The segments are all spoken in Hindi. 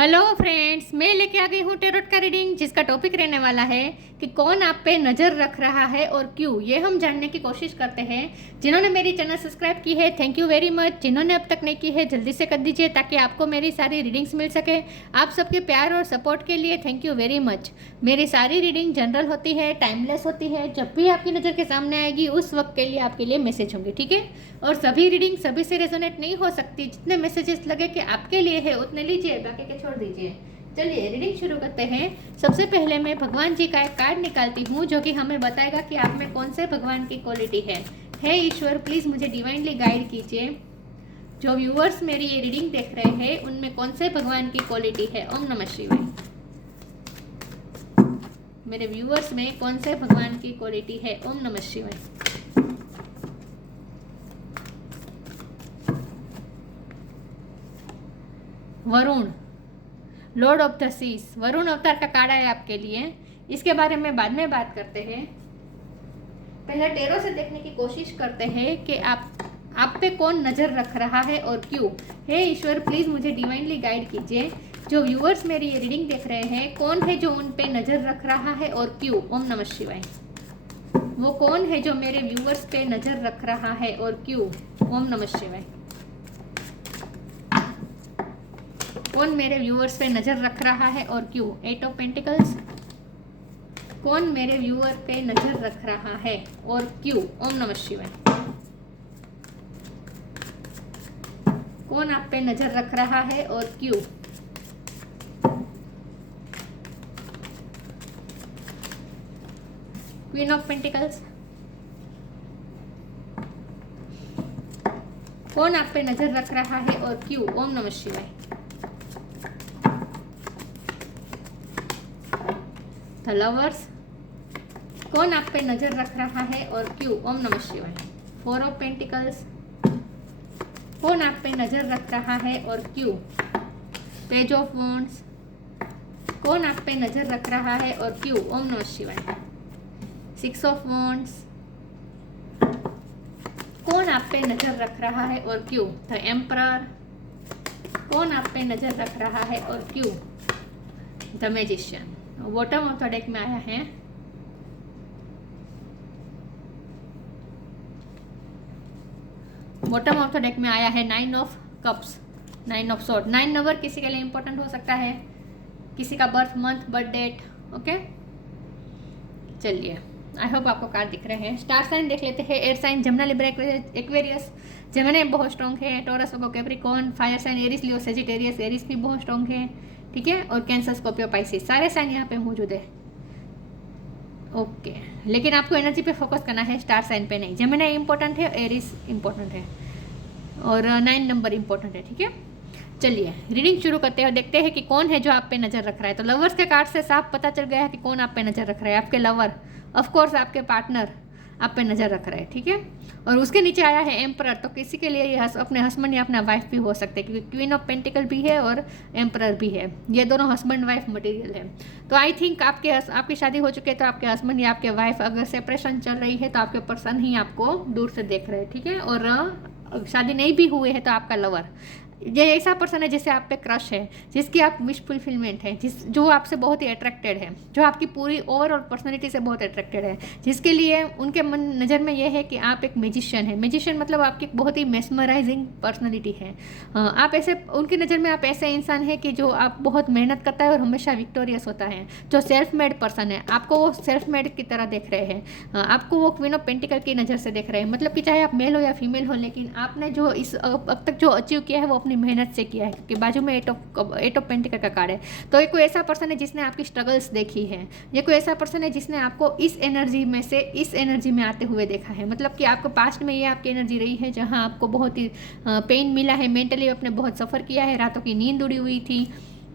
हेलो फ्रेंड्स, मैं लेके आ गई हूँ टेरोट का रीडिंग, जिसका टॉपिक रहने वाला है कि कौन आप पे नज़र रख रहा है और क्यों। ये हम जानने की कोशिश करते हैं। जिन्होंने मेरी चैनल सब्सक्राइब की है, थैंक यू वेरी मच। जिन्होंने अब तक नहीं की है, जल्दी से कर दीजिए ताकि आपको मेरी सारी रीडिंग्स मिल सके। आप सबके प्यार और सपोर्ट के लिए थैंक यू वेरी मच। मेरी सारी रीडिंग जनरल होती है, टाइमलेस होती है। जब भी आपकी नज़र के सामने आएगी उस वक्त के लिए आपके लिए मैसेज होंगे, ठीक है। और सभी रीडिंग सभी से रेजोनेट नहीं हो सकती। जितने मैसेजेस लगे कि आपके लिए है उतने लीजिए, बाकी के छोड़ दीजिए। चलिए रीडिंग शुरू करते हैं। सबसे पहले मैं भगवान जी का एक कार्ड निकालती हूँ जो कि हमें बताएगा कि आप में कौन से भगवान की क्वालिटी है। हे ईश्वर, प्लीज़ मुझे डिवाइनली गाइड कीजिए। जो व्यूअर्स मेरी ये रीडिंग देख रहे हैं उनमें कौन से भगवान की क्वालिटी है। ओम नमः शिवाय। मेरे व्यूअर्स में कौन से भगवान की क्वालिटी है। ओम नमः शिवाय। Varuna, lord of the seas, Varuna अवतार का कार्ड है आपके लिए। इसके बारे में बाद में बात करते हैं। पहले टेरो से देखने की कोशिश करते हैं कि आप पे कौन नज़र रख रहा है और क्यों। हे ईश्वर, प्लीज़ मुझे डिवाइनली गाइड कीजिए। जो व्यूअर्स मेरी ये रीडिंग देख रहे हैं, कौन है जो उन पे नज़र रख रहा है और क्यों। ओम नमः शिवाय। वो कौन है जो मेरे व्यूअर्स पे नज़र रख रहा है और क्यों। ओम नमः शिवाय। कौन मेरे व्यूअर्स पे नज़र रख रहा है और क्यों। 8 ऑफ पेंटिकल्स। कौन मेरे व्यूअर पे नज़र रख रहा है और क्यों। ओम नमः शिवाय। कौन आप पे नज़र रख रहा है और क्यों। Queen of pentacles. कौन आप पे नज़र रख रहा है और क्यों। ओम नमः शिवाय। The lovers. कौन आप पे नज़र रख रहा है और क्यों। ओम नमः शिवाय। 4 ऑफ पेंटिकल्स। कौन आप पे नज़र रख रहा है और क्यों। Page of wands. कौन आप पे नज़र रख रहा है और क्यों। ओम नमः शिवाय। 6 ऑफ वॉन्ड्स। कौन आप पे नज़र रख रहा है और क्यों। The emperor. कौन आप पे नज़र रख रहा है और क्यों। The magician. Bottom of the deck में आया है बॉटम ऑफ द डेक में आया है 9 of cups, 9 of sword. 9 number किसी के लिए इंपॉर्टेंट हो सकता है, किसी का birth month, birth date. Okay, चलिए, आई होप आपको कार्ड दिख रहे हैं। स्टार साइन देख लेते हैं। Air sign Gemini, Libra, Aquarius. Gemini बहुत स्ट्रॉन्ग है। Taurus, Virgo, Capricorn. Fire sign Aries, Leo, Sagittarius. Aries भी बहुत स्ट्रॉन्ग है, ठीक है। और कैंसर, स्कॉर्पियो, पाइसिस, सारे साइन यहाँ पे मौजूद है। ओके, लेकिन आपको एनर्जी पे फोकस करना है, स्टार साइन पे नहीं। जमुना इंपॉर्टेंट है, एरिस इंपॉर्टेंट है और 9 नंबर इंपॉर्टेंट है, ठीक है। चलिए रीडिंग शुरू करते हैं और देखते हैं कि कौन है जो आप पे नज़र रख रहा है। तो लवर्स के कार्ड से साफ पता चल गया है कि कौन आप पे नज़र रख रहा है। आपके लवर, ऑफ कोर्स आपके पार्टनर आप पे नज़र रख रहे हैं, ठीक है। और उसके नीचे आया है एम्परर। तो किसी के लिए ये अपने हस्बैंड या अपना वाइफ भी हो सकते हैं, क्योंकि क्वीन ऑफ पेंटिकल भी है और एम्परर भी है। ये दोनों हस्बैंड वाइफ मटेरियल है। तो आई थिंक आपकी शादी हो चुकी है, तो आपके हस्बैंड या आपके वाइफ अगर सेपरेशन चल रही है तो आपके पर्सन ही आपको दूर से देख रहे हैं, ठीक है। और शादी नहीं भी हुई है तो आपका लवर, ये ऐसा पर्सन है जिससे आप पे क्रश है, जिसकी आप विश फुलफिलमेंट है, जो आपसे बहुत ही अट्रैक्टेड है, जो आपकी पूरी ओवरऑल पर्सनैलिटी से बहुत अट्रैक्टेड है, जिसके लिए उनके मन नज़र में ये है कि आप एक मैजिशियन है। मैजिशियन मतलब आपकी बहुत ही मेस्मराइजिंग पर्सनैलिटी है। आप ऐसे, उनकी नज़र में आप ऐसे इंसान है कि जो आप बहुत मेहनत करता है और हमेशा विक्टोरियस होता है, जो सेल्फ मेड पर्सन है। आपको वो सेल्फ मेड की तरह देख रहे हैं, आपको वो क्वीन ऑफ पेंटिकल की नज़र से देख रहे हैं। मतलब कि चाहे आप मेल हो या फीमेल हो, लेकिन आपने जो अब तक जो अचीव किया है वो अपनी मेहनत से किया है, क्योंकि बाजू में 8 ऑफ पेंटिकल का कार्ड है। तो ये कोई ऐसा पर्सन है जिसने आपकी स्ट्रगल्स देखी है। ये कोई ऐसा पर्सन है जिसने आपको इस एनर्जी में से इस एनर्जी में आते हुए देखा है। मतलब कि आपको पास्ट में ये आपकी एनर्जी रही है जहाँ आपको बहुत ही पेन मिला है, मेंटली आपने बहुत सफ़र किया है, रातों की नींद उड़ी हुई थी,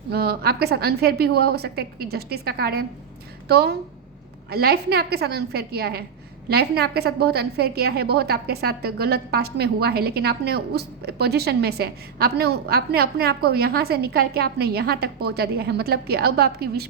आपके साथ अनफेयर भी हुआ हो सकता है, क्योंकि जस्टिस का कार्ड है। तो लाइफ ने आपके साथ अनफेयर किया है, लाइफ ने आपके साथ बहुत अनफेयर किया है, बहुत आपके साथ गलत पास्ट में हुआ है, लेकिन आपने उस पोजीशन में से आपने अपने आप को यहाँ से निकाल के आपने यहाँ तक पहुँचा दिया है। मतलब कि अब आपकी विश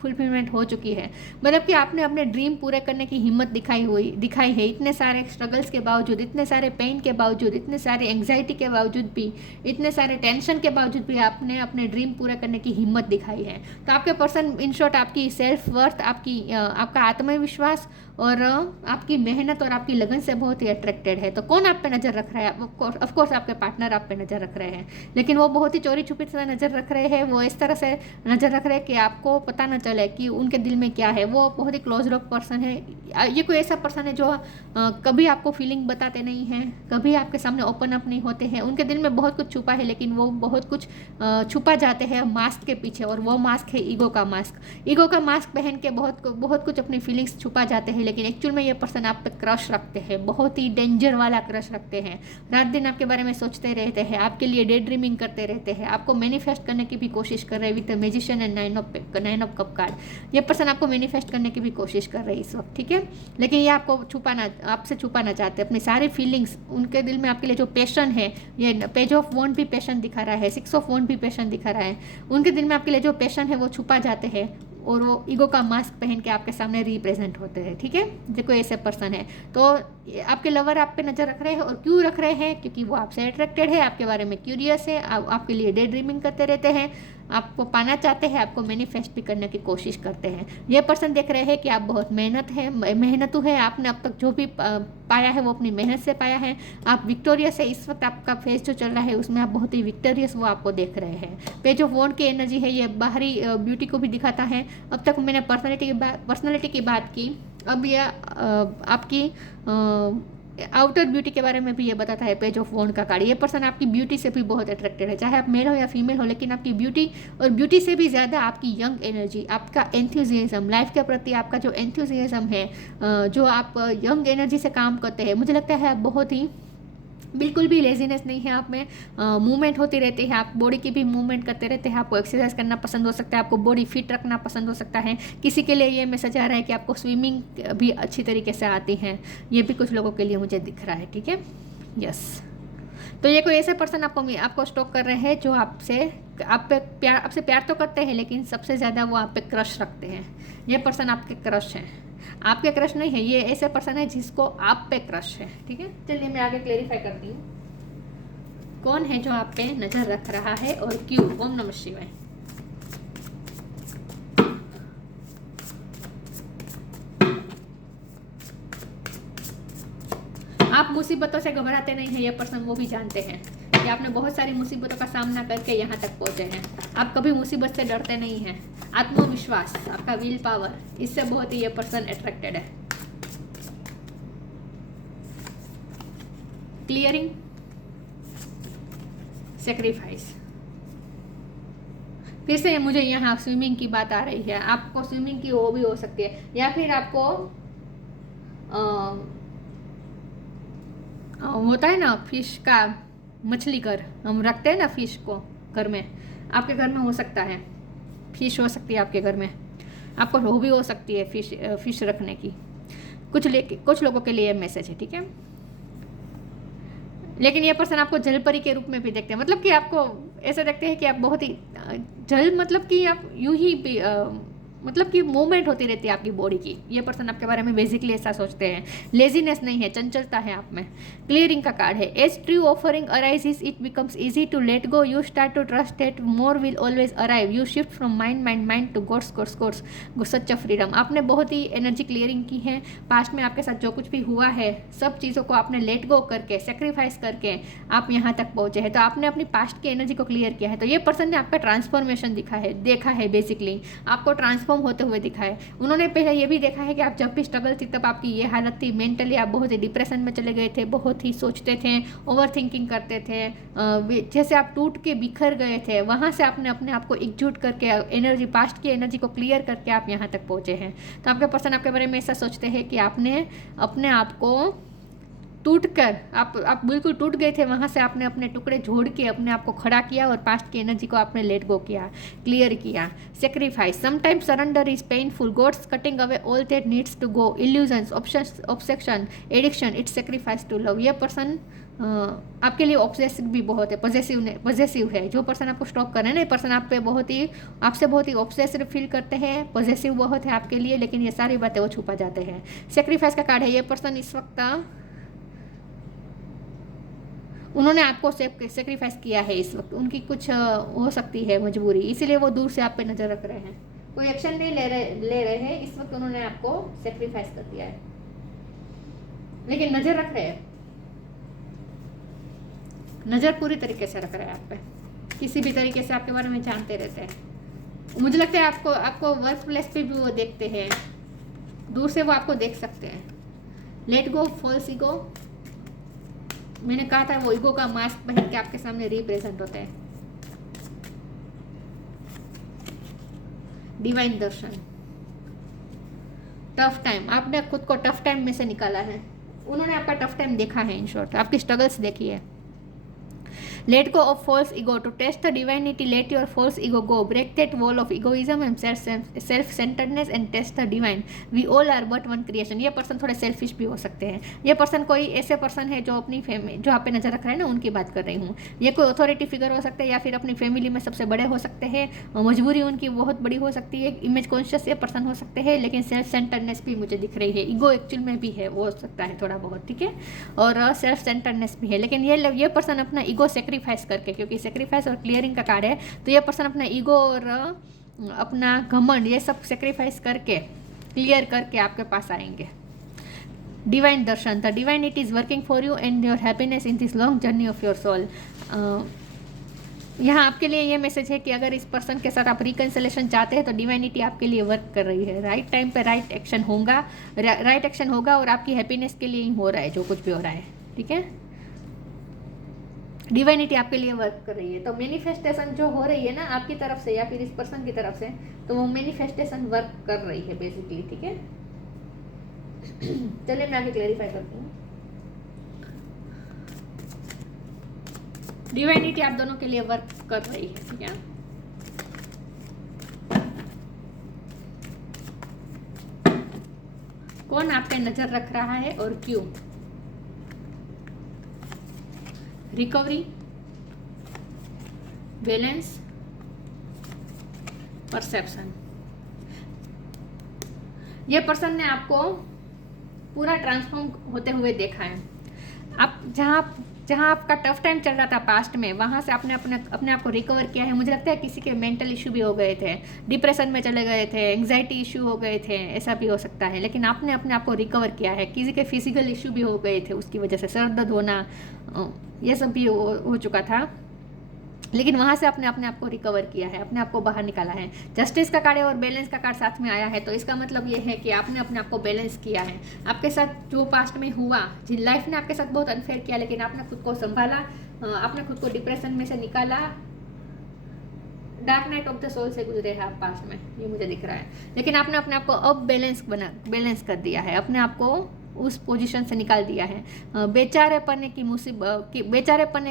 फुलफिलमेंट हो चुकी है। मतलब कि आपने अपने ड्रीम पूरे करने की हिम्मत दिखाई है। इतने सारे स्ट्रगल्स के बावजूद, इतने सारे पेन के बावजूद, इतने सारे एंग्जाइटी के बावजूद भी, इतने सारे टेंशन के बावजूद भी आपने अपने ड्रीम पूरे करने की हिम्मत दिखाई है। तो आपके पर्सन इन शॉर्ट आपकी सेल्फ वर्थ, आपका आत्मविश्वास और आपकी मेहनत और आपकी लगन से बहुत ही अट्रैक्टेड है। तो कौन आप पे नज़र रख रहा है? ऑफ कोर्स आपके पार्टनर आप पे नज़र रख रहे हैं, लेकिन वो बहुत ही चोरी छुपी से नज़र रख रहे हैं। वो इस तरह से नज़र रख रहे हैं कि आपको पता ना चले कि उनके दिल में क्या है। वो बहुत ही क्लोज रॉक पर्सन है। ये कोई ऐसा पर्सन है जो कभी आपको फीलिंग बताते नहीं हैं, कभी आपके सामने ओपन अप नहीं होते हैं। उनके दिल में बहुत कुछ छुपा है, लेकिन वो बहुत कुछ छुपा जाते हैं मास्क के पीछे, और वो मास्क है ईगो का मास्क। ईगो का मास्क पहन के बहुत कुछ अपनी फीलिंग्स छुपा जाते हैं, लेकिन एक्चुअल में ये पर्सन आप पे क्रश रखते हैं, बहुत ही डेंजर वाला क्रश रखते हैं। रात दिन आपके बारे में सोचते रहते हैं, आपके लिए डे ड्रीमिंग करते रहते हैं, आपको मैनिफेस्ट करने की भी कोशिश कर रहे हैं with the magician and nine of cup card. ये पर्सन आपको मैनिफेस्ट करने की भी कोशिश कर रहे हैं इस वक्त, ठीक है। लेकिन ये आपको आपसे छुपाना चाहते हैं अपनी सारी फीलिंग्स। उनके दिल में आपके लिए जो पैशन है, ये पेज ऑफ वॉन्ड भी पैशन दिखा रहा है, 6 ऑफ वॉन्ड भी पैशन दिखा रहा है। उनके दिल में आपके लिए जो पैशन है वो छुपा जाते हैं, और वो ईगो का मास्क पहन के आपके सामने रिप्रेजेंट होते हैं, ठीक है। देखो ऐसे पर्सन है, तो आपके लवर आप पे नज़र रख रहे हैं। और क्यों रख रहे हैं? क्योंकि वो आपसे अट्रैक्टेड है, आपके बारे में क्यूरियस है, आपके लिए डे ड्रीमिंग करते रहते हैं, आपको पाना चाहते हैं, आपको मैनिफेस्ट भी करने की कोशिश करते हैं। ये पर्सन देख रहे हैं कि आप बहुत मेहनतू है। आपने अब तक जो भी पाया है वो अपनी मेहनत से पाया है। आप विक्टोरियस है। इस वक्त आपका फेज जो चल रहा है उसमें आप बहुत ही विक्टोरियस वो आपको देख रहे हैं। पेज ऑफ वॉन्ड की एनर्जी है, ये बाहरी ब्यूटी को भी दिखाता है। अब तक मैंने पर्सनैलिटी की बात की, अब यह आपकी आउटर ब्यूटी के बारे में भी ये बताता है पेज ऑफ वॉन्ड का कार्ड। ये पर्सन आपकी ब्यूटी से भी बहुत अट्रैक्टेड है, चाहे आप मेल हो या फीमेल हो, लेकिन आपकी ब्यूटी और ब्यूटी से भी ज़्यादा आपकी यंग एनर्जी, आपका एंथुजियाज्म, लाइफ के प्रति आपका जो एंथुजियाज्म है, जो आप यंग एनर्जी से काम करते हैं। मुझे लगता है आप बहुत ही बिल्कुल भी लेजीनेस नहीं है आप में, मूवमेंट होती रहती है, आप बॉडी की भी मूवमेंट करते रहते हैं। आपको एक्सरसाइज करना पसंद हो सकता है, आपको बॉडी फिट रखना पसंद हो सकता है। किसी के लिए ये मैसेज आ रहा है कि आपको स्विमिंग भी अच्छी तरीके से आती है, ये भी कुछ लोगों के लिए मुझे दिख रहा है, ठीक है। यस, तो ये कोई ऐसे पर्सन आपको स्टॉक कर रहे हैं जो आपसे प्यार तो करते हैं, लेकिन सबसे ज़्यादा वो आप पे क्रश रखते हैं। ये पर्सन आपके क्रश हैं, आपके क्रश नहीं है, ये ऐसे पर्सन है जिसको आप पे क्रश है, ठीक है। चलिए मैं आगे क्लेरिफाई करती हूँ कौन है जो आप पे नजर रख रहा है और क्यों। ओम नमः शिवाय। आप मुसीबतों से घबराते नहीं हैं, ये पर्सन वो भी जानते हैं कि आपने बहुत सारी मुसीबतों का सामना करके यहाँ तक पहुँचे हैं। आप कभी मुसीबत से डरते नहीं हैं। आत्मविश्वास, आपका विल पावर, इससे बहुत ही ये पर्सन अट्रैक्टेड है। Clearing, sacrifice. फिर से मुझे यहाँ स्विमिंग की बात आ रही है। आपको स्विमिंग की वो भी हो सकती है, या फिर आपको होता है ना फिश का मछली घर, हम रखते हैं ना फिश को घर में, आपके घर में हो सकता है फिश हो सकती है आपके घर में। आपको वो भी हो सकती है फिश रखने की। कुछ लोगों के लिए मैसेज है, ठीक है। लेकिन ये पर्सन आपको जलपरी के रूप में भी देखते हैं, मतलब कि आपको ऐसा देखते हैं कि आप बहुत ही जल, मतलब कि आप यूं ही मतलब कि मूवमेंट होती रहती है आपकी बॉडी की। ये पर्सन आपके बारे में बेसिकली ऐसा सोचते हैं। लेजीनेस नहीं है, चंचलता है आप में। क्लियरिंग का कार्ड है। As true offering arises it becomes easy to let go, you start to trust that more will always arrive, you shift from mind to God's such freedom. आपने बहुत ही एनर्जी क्लियरिंग की है। पास्ट में आपके साथ जो कुछ भी हुआ है सब चीज़ों को आपने लेट गो करके, सेक्रीफाइस करके आप यहाँ तक पहुँचे हैं। तो आपने अपनी पास्ट की एनर्जी को क्लियर किया है। तो ये पर्सन ने आपका ट्रांसफॉर्मेशन देखा है बेसिकली, आपको ट्रांसफॉर्म होते हुए दिखा है। उन्होंने पहले ये भी देखा है कि आप जब भी स्ट्रगल थी तब आपकी ये हालत थी, मेंटली आप बहुत ही डिप्रेशन में चले गए थे, बहुत ही सोचते थे, ओवर थिंकिंग करते थे, जैसे आप टूट के बिखर गए थे। वहाँ से आपने अपने आप को एकजुट करके एनर्जी, पास्ट की एनर्जी को क्लियर करके आप यहाँ तक पहुँचे हैं। तो आपके पर्सन आपके बारे में ऐसा सोचते हैं कि आपने अपने आप को टूटकर, आप बिल्कुल टूट गए थे, वहाँ से आपने अपने टुकड़े जोड़ के अपने आप को खड़ा किया और पास्ट की एनर्जी को आपने लेट गो किया, क्लियर किया। Sacrifice, sometimes surrender is painful, God's cutting away all that needs to go, illusions, obsession, addiction, it's sacrifice to love. ये पर्सन आपके लिए ऑब्सेसिव भी बहुत है, पॉजेसिव है। जो पर्सन आपको स्टॉक कर रहे हैं ना, ये पर्सन आप पे आपसे बहुत ही ऑब्सेसिव फील करते हैं, पॉजेसिव बहुत है आपके लिए, लेकिन ये सारी बातें वो छुपा जाते हैं। सेक्रीफाइस का कार्ड है। ये पर्सन इस वक्त उन्होंने आपको सेक्रीफाइस किया है। इस वक्त उनकी कुछ हो सकती है मजबूरी, इसीलिए वो दूर से आप पे नज़र रख रहे हैं। कोई एक्शन नहीं ले रहे हैं इस वक्त। उन्होंने आपको सेक्रीफाइस कर दिया है, लेकिन नज़र रख रहे हैं। नज़र पूरी तरीके से रख रहे हैं आप पे, किसी भी तरीके से आपके बारे में जानते रहते हैं। मुझे लगता है आपको वर्क प्लेस पे भी वो देखते हैं, दूर से वो आपको देख सकते हैं। लेट गो फॉल्स ईगो, मैंने कहा था वो ईगो का मास्क पहन के आपके सामने रिप्रेजेंट होते हैं। डिवाइन दर्शन, टफ टाइम, आपने खुद को टफ टाइम में से निकाला है। उन्होंने आपका टफ टाइम देखा है, इन शॉर्ट आपकी स्ट्रगल्स देखी है। Let go of false ego. To test the divinity, let your false ego go. Break that wall of egoism and self-centeredness and test the divine. We all are but one creation. ये पर्सन थोड़े सेल्फिश भी हो सकते हैं। ये पर्सन कोई ऐसे पर्सन है जो अपनी जो आप पे नज़र रख रहे हैं ना, उनकी बात कर रही हूँ। ये कोई अथॉरिटी फिगर हो सकते हैं या फिर अपनी फैमिली में सबसे बड़े हो सकते हैं। मजबूरी उनकी बहुत बड़ी हो सकती है। इमेज कॉन्शियस ये पर्सन हो सकते हैं, लेकिन सेल्फ सेंटर्डनेस भी मुझे दिख रही है। ईगो एक्चुअल में भी है, वो हो सकता है थोड़ा बहुत, ठीक है, और सेल्फ सेंटर्डनेस भी है। लेकिन ये पर्सन अपना ईगो सेक्रीफाइस करके, क्योंकि सेक्रीफाइस और क्लियरिंग का कार्ड है, तो ये पर्सन अपना ईगो और अपना घमंड ये सब सेक्रीफाइस करके, क्लियर करके आपके पास आएंगे। Divine darshan, the divinity is working for you and your happiness in this long journey of your soul. यहाँ आपके लिए ये मैसेज है कि अगर इस पर्सन के साथ आप रिकन्सिलेशन चाहते हैं तो डिवाइनिटी आपके लिए वर्क कर रही है। राइट टाइम पे राइट एक्शन होगा और आपकी हैप्पीनेस के लिए ही हो रहा है जो कुछ भी हो रहा है, ठीक है। डिवाइनिटी आपके लिए वर्क कर रही है। तो मैनिफेस्टेशन जो हो रही है ना आपकी तरफ से या फिर इस पर्सन की तरफ से, तो वो मैनिफेस्टेशन वर्क कर रही है बेसिकली, ठीक है। चलिए मैं आगे क्लैरिफाई करती हूँ। डिवाइनिटी आप दोनों के लिए वर्क कर रही है, ठीक है। कौन आप पे नजर रख रहा है और क्यों? Recovery, balance, perception. ये पर्सन ने आपको पूरा ट्रांसफॉर्म होते हुए देखा है। आप जहाँ आपका टफ टाइम चल रहा था पास्ट में, वहाँ से आपने अपने आप को रिकवर किया है। मुझे लगता है किसी के मेंटल इशू भी हो गए थे, डिप्रेशन में चले गए थे, एंग्जाइटी इशू हो गए थे, ऐसा भी हो सकता है। लेकिन आपने अपने आप को रिकवर किया है। किसी के फिजिकल इशू भी हो गए थे, उसकी वजह से सर दर्द होना, ये सब भी हो चुका था, लेकिन वहाँ से आपने अपने आप को रिकवर किया है, अपने आप को बाहर निकाला है। जस्टिस का कार्ड और बैलेंस का कार्ड साथ में आया है, तो इसका मतलब ये है कि आपने अपने आप को बैलेंस किया है। आपके साथ जो पास्ट में हुआ, जिन लाइफ ने आपके साथ बहुत अनफेयर किया, लेकिन आपने खुद को संभाला, आपने खुद को डिप्रेशन में से निकाला। Dark night of the soul से गुजरे हैं आप पास्ट में, ये मुझे दिख रहा है। लेकिन आपने अपने आप को अब बैलेंस कर दिया है, अपने आप को उस पोजीशन से निकाल दिया है। बेचारेपने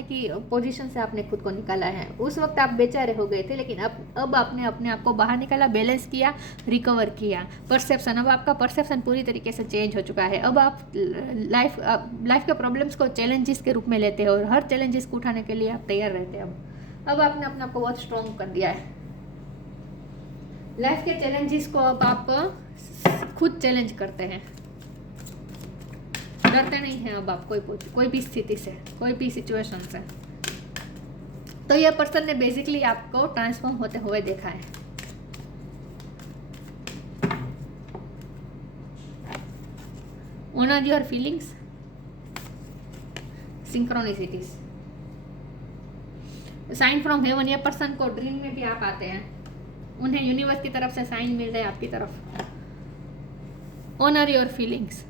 की पोजीशन से आपने खुद को निकाला है। उस वक्त आप बेचारे हो गए थे, लेकिन अब आपने अपने आप को बाहर निकाला, बैलेंस किया, रिकवर किया। परसेप्शन, अब आपका परसेप्शन पूरी तरीके से चेंज हो चुका है। अब आप लाइफ के प्रॉब्लम्स को चैलेंजेस के रूप में लेते हैं और हर चैलेंजेस को उठाने के लिए आप तैयार रहते हैं। अब आपने अपने आप को बहुत स्ट्रॉन्ग कर दिया है। लाइफ के चैलेंजेस को अब आप खुद चैलेंज करते हैं, डरते नहीं हैं अब आप कोई भी स्थिति से, कोई भी सिचुएशन से। तो ये पर्सन ने बेसिकली आपको ट्रांसफॉर्म होते हुए देखा है। Honour your feelings, synchronicities, sign from heaven. ये पर्सन को ड्रीम में भी आप आते हैं, उन्हें यूनिवर्स की तरफ से साइन मिल रहे हैं आपकी तरफ। Honour your feelings.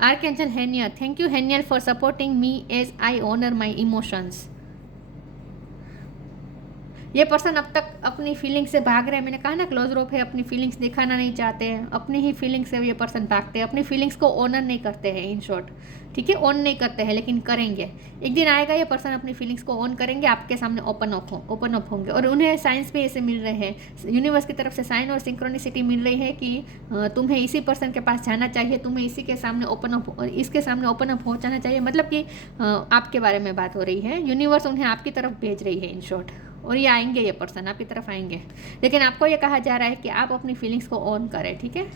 Archangel Haniel, thank you Haniel for supporting me as I honor my emotions. ये पर्सन अब तक अपनी फीलिंग्स से भाग रहे हैं। मैंने कहा ना क्लोज रोप है, अपनी फीलिंग्स दिखाना नहीं चाहते हैं, अपनी ही फीलिंग्स से ये पर्सन भागते हैं, अपनी फीलिंग्स को ऑनर नहीं करते हैं, इन शॉर्ट, ठीक है, ऑन नहीं करते हैं, लेकिन करेंगे। एक दिन आएगा ये पर्सन अपनी फीलिंग्स को ऑन करेंगे, आपके सामने ओपन अप होंगे। और उन्हें साइंस भी ऐसे मिल रहे हैं, यूनिवर्स की तरफ से साइन और सिंक्रोनिसिटी मिल रही है कि तुम्हें इसी पर्सन के पास जाना चाहिए, तुम्हें इसी के सामने ओपन अप, इसके सामने ओपन अप हो जाना चाहिए। मतलब कि आपके बारे में बात हो रही है, यूनिवर्स उन्हें आपकी तरफ भेज रही है, इन शॉर्ट। और ये आएंगे, ये पर्सन आपकी तरफ आएंगे, लेकिन आपको ये कहा जा रहा है कि आप अपनी फीलिंग्स को ऑन करें, ठीक है,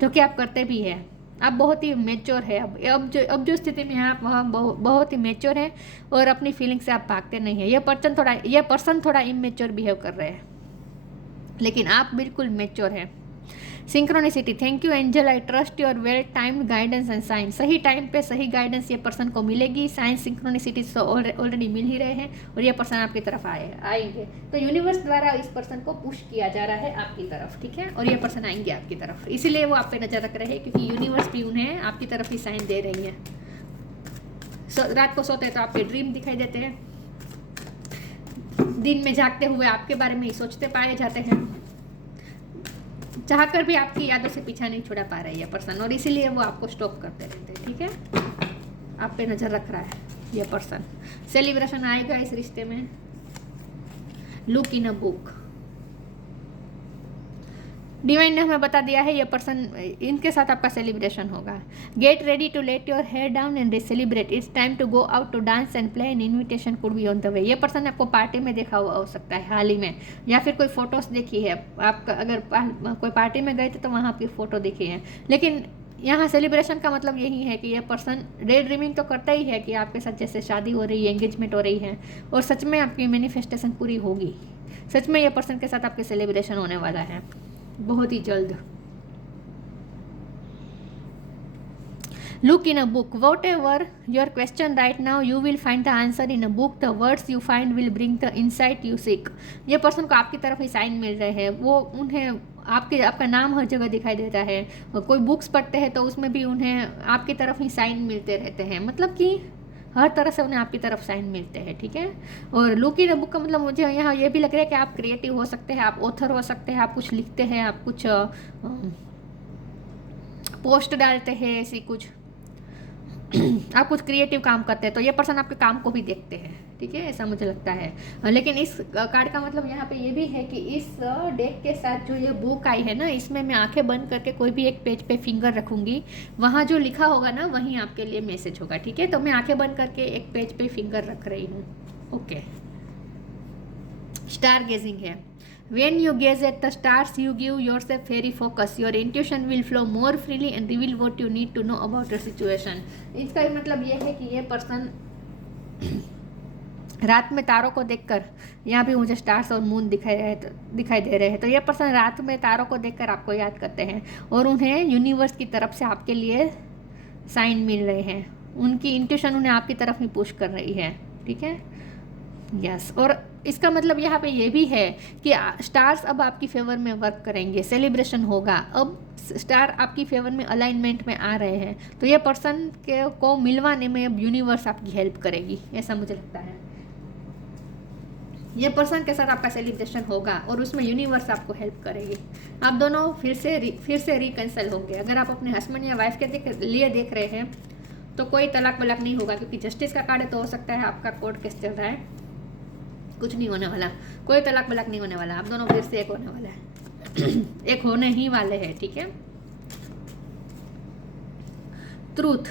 जो कि आप करते भी हैं। आप बहुत ही मेच्योर है, अब जो स्थिति में हैं आप वहाँ बहुत ही मेच्योर है, और अपनी फीलिंग से आप भागते नहीं है। ये पर्सन थोड़ा इमेच्योर बिहेव कर रहे हैं, लेकिन आप बिल्कुल मेच्योर है। Synchronicity, thank you angel, I trust your well timed guidance and sign. सही टाइम पे सही गाइडेंस ये पर्सन को मिलेगी। साइंस सिंक्रोनिसिटी तो ऑलरेडी मिल ही रहे हैं, और ये पर्सन आपकी तरफ आएंगे। तो यूनिवर्स द्वारा इस पर्सन को पुश किया जा रहा है आपकी तरफ, ठीक है, और ये पर्सन आएंगे आपकी तरफ, इसीलिए वो आप पे नजर रख रहे हैं, क्योंकि यूनिवर्स भी उन्हें आपकी तरफ ही साइन दे रही है। रात को सोते हैं तो आपके ड्रीम दिखाई देते हैं, दिन में जागते हुए आपके बारे में ही सोचते पाए जाते हैं, चाहकर भी आपकी यादों से पीछा नहीं छुड़ा पा रही है पर्सन, और इसीलिए वो आपको स्टॉप करते रहते हैं, ठीक है, आप पे नजर रख रहा है ये पर्सन। सेलिब्रेशन आएगा इस रिश्ते में। Look in a book, divine ने हमें बता दिया है ये पर्सन, इनके साथ आपका सेलिब्रेशन होगा। Get ready to let your hair down and celebrate, it's time to go out to dance and play, an invitation could be on the way. ये पर्सन आपको पार्टी में देखा हुआ हो सकता है हाल ही में, या फिर कोई फोटोज देखी है आपका, अगर कोई पार्टी में गए थे तो वहाँ आपकी फ़ोटो देखी है। लेकिन यहाँ सेलिब्रेशन का मतलब यही है कि ये पर्सन डे ड्रीमिंग तो करता ही है कि आपके साथ जैसे शादी हो रही है, एंगेजमेंट हो रही है, और सच में आपकी मैनिफेस्टेशन पूरी होगी। सच में ये पर्सन के साथ आपके सेलिब्रेशन होने वाला है बहुत ही जल्द। Look in a book. Whatever your question right now, you will find the answer in a book. The words you find will bring the insight you seek. ये पर्सन को आपकी तरफ ही साइन मिल रहे हैं, वो उन्हें आपका नाम हर जगह दिखाई देता है, कोई बुक्स पढ़ते हैं तो उसमें भी उन्हें आपकी तरफ ही साइन मिलते रहते हैं, मतलब कि हर तरह से उन्हें आपकी तरफ साइन मिलते हैं, ठीक है। और लुक इन अ बुक का मतलब मुझे यहाँ ये भी लग रहा है कि आप क्रिएटिव हो सकते हैं, आप ऑथर हो सकते हैं, आप कुछ लिखते हैं, आप कुछ पोस्ट डालते हैं, ऐसी कुछ आप कुछ क्रिएटिव काम करते हैं, तो ये पर्सन आपके काम को भी देखते हैं, ठीक है, ऐसा मुझे लगता है। लेकिन इस कार्ड का मतलब यहाँ पे ये भी है कि इस डेक के साथ जो ये बुक आई है ना, इसमें मैं आंखें बंद करके कोई भी एक पेज पे फिंगर रखूंगी, वहाँ जो लिखा होगा ना वहीं आपके लिए मैसेज होगा, ठीक है। तो मैं आंखें बंद करके एक पेज पे फिंगर रख रही हूँ, ओके। स्टार गेजिंग है। When you gaze at the stars, you give yourself very focus. Your intuition will flow more freely and reveal what you need to know about your situation. इसका मतलब ये है कि ये पर्सन रात में तारों को देखकर, यहाँ भी मुझे स्टार्स और मून दिखाई दे रहे हैं, तो ये पर्सन रात में तारों को देखकर आपको याद करते हैं, और उन्हें यूनिवर्स की तरफ से आपके लिए साइन मिल रहे हैं, उनकी इंट्यूशन उन्हें आपकी तरफ ही पुश कर रही है, ठीक है, यस। और इसका मतलब यहाँ पे ये भी है कि स्टार्स अब आपकी फेवर में वर्क करेंगे, सेलिब्रेशन होगा, अब स्टार आपकी फेवर में अलाइनमेंट में आ रहे हैं, तो ये पर्सन को मिलवाने में अब यूनिवर्स आपकी हेल्प करेगी, ऐसा मुझे लगता है। ये पर्सन के साथ आपका सेलिब्रेशन होगा और उसमें यूनिवर्स आपको हेल्प करेगी, आप दोनों फिर से रिकंसल होंगे। अगर आप अपने हस्बैंड या वाइफ के लिए देख रहे हैं तो कोई तलाक वलाक नहीं होगा, क्योंकि जस्टिस का कार्ड है, तो हो सकता है आपका कोर्ट केस चल रहा है, कुछ नहीं होने वाला, कोई तलाक वलाक नहीं होने वाला, आप दोनों फिर से एक होने वाला है एक होने ही वाले हैं, ठीक है। Truth,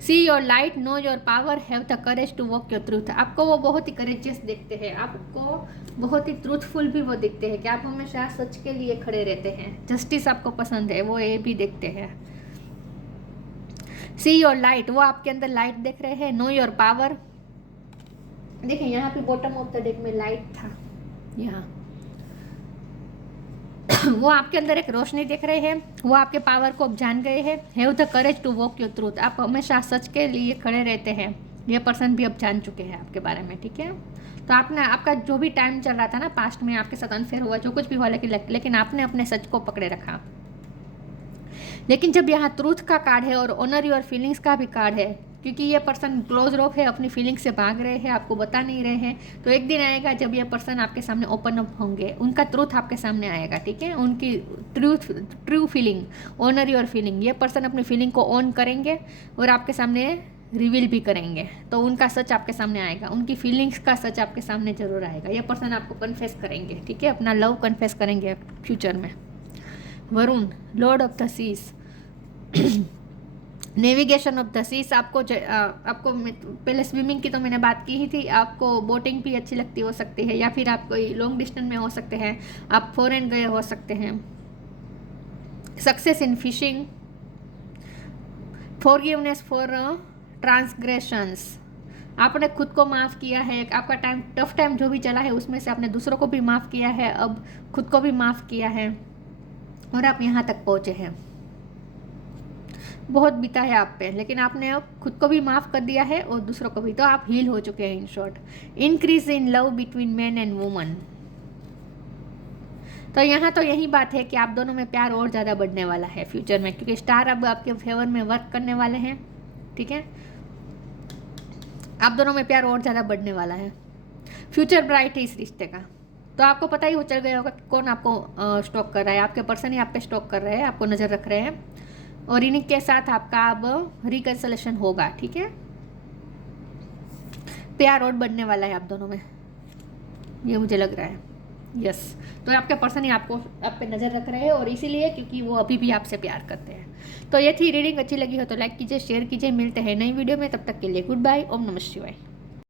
see your light, know your power, have the courage to walk your truth. आपको वो बहुत ही करेजियस दिखते हैं, आपको बहुत ही ट्रूथफुल भी वो दिखते हैं कि आप हमेशा सच के लिए खड़े रहते हैं, जस्टिस आपको पसंद है, वो ये भी देखते हैं। सी योर लाइट, वो आपके अंदर लाइट देख रहे हैं। नो योर पावर, देखिए यहाँ पे बॉटम ऑफ द डेक में लाइट था, यहाँ वो आपके अंदर एक रोशनी देख रहे हैं, वो आपके पावर को अब जान गए हैं। Have the courage to walk your truth, आप हमेशा सच के लिए खड़े रहते हैं, ये पर्सन भी अब जान चुके हैं आपके बारे में, ठीक है। तो आपका जो भी टाइम चल रहा था ना पास्ट में, आपके साथ अनफेयर हुआ, जो कुछ भी हुआ, लेकिन आपने अपने सच को पकड़े रखा। लेकिन जब यहाँ ट्रूथ का कार्ड है और ऑनर योर फीलिंग्स का भी कार्ड है, क्योंकि ये पर्सन क्लोज ऑफ है, अपनी फीलिंग से भाग रहे हैं, आपको बता नहीं रहे हैं। तो एक दिन आएगा जब ये पर्सन आपके सामने ओपन अप होंगे, उनका ट्रूथ आपके सामने आएगा, ठीक है, उनकी true feeling, honour your feeling. ये पर्सन अपनी फीलिंग को ऑन करेंगे और आपके सामने रिवील भी करेंगे, तो उनका सच आपके सामने आएगा, उनकी फीलिंग्स का सच आपके सामने जरूर आएगा। ये पर्सन आपको कन्फेस करेंगे, ठीक है, अपना लव कन्फेस करेंगे फ्यूचर में। Varuna, lord of the seas, navigation of the seas. आपको पहले स्विमिंग की तो मैंने बात की ही थी, आपको बोटिंग भी अच्छी लगती हो सकती है, या फिर आप कोई लॉन्ग डिस्टेंस में हो सकते हैं, आप फॉरेन गए हो सकते हैं। Success in fishing, forgiveness for transgressions, आपने खुद को माफ़ किया है, आपका टफ टाइम जो भी चला है उसमें से आपने दूसरों को भी माफ़ किया है, अब खुद को भी माफ़ किया है और आप यहाँ तक पहुँचे हैं। बहुत बीता है आप पे, लेकिन आपने अब खुद को भी माफ़ कर दिया है और दूसरों को भी, तो आप हील हो चुके हैं in short. Increase in love between man and woman, तो यहाँ तो यही बात है कि आप दोनों में प्यार और ज़्यादा बढ़ने वाला है फ्यूचर में, क्योंकि स्टार अब आपके फेवर में वर्क करने वाले हैं, ठीक है, आप दोनों में प्यार और ज़्यादा बढ़ने वाला है। फ्यूचर ब्राइट है इस रिश्ते का, तो आपको पता ही चल गया होगा कि कौन आपको स्टॉक कर रहा है, आपके पर्सन ही आप पे स्टॉक कर रहे हैं, आपको नज़र रख रहे हैं, और इन्हीं के साथ आपका अब रिकन्सिलेशन होगा, ठीक है, प्यार और बढ़ने वाला है आप दोनों में, ये मुझे लग रहा है। यस, तो आपके पर्सन ही आपको आप पे नज़र रख रहे हैं, और इसीलिए क्योंकि वो अभी भी आपसे प्यार करते हैं। तो ये थी रीडिंग, अच्छी लगी हो तो लाइक कीजिए, शेयर कीजिए, मिलते हैं नई वीडियो में, तब तक के लिए गुड बाय, ओम नमः शिवाय।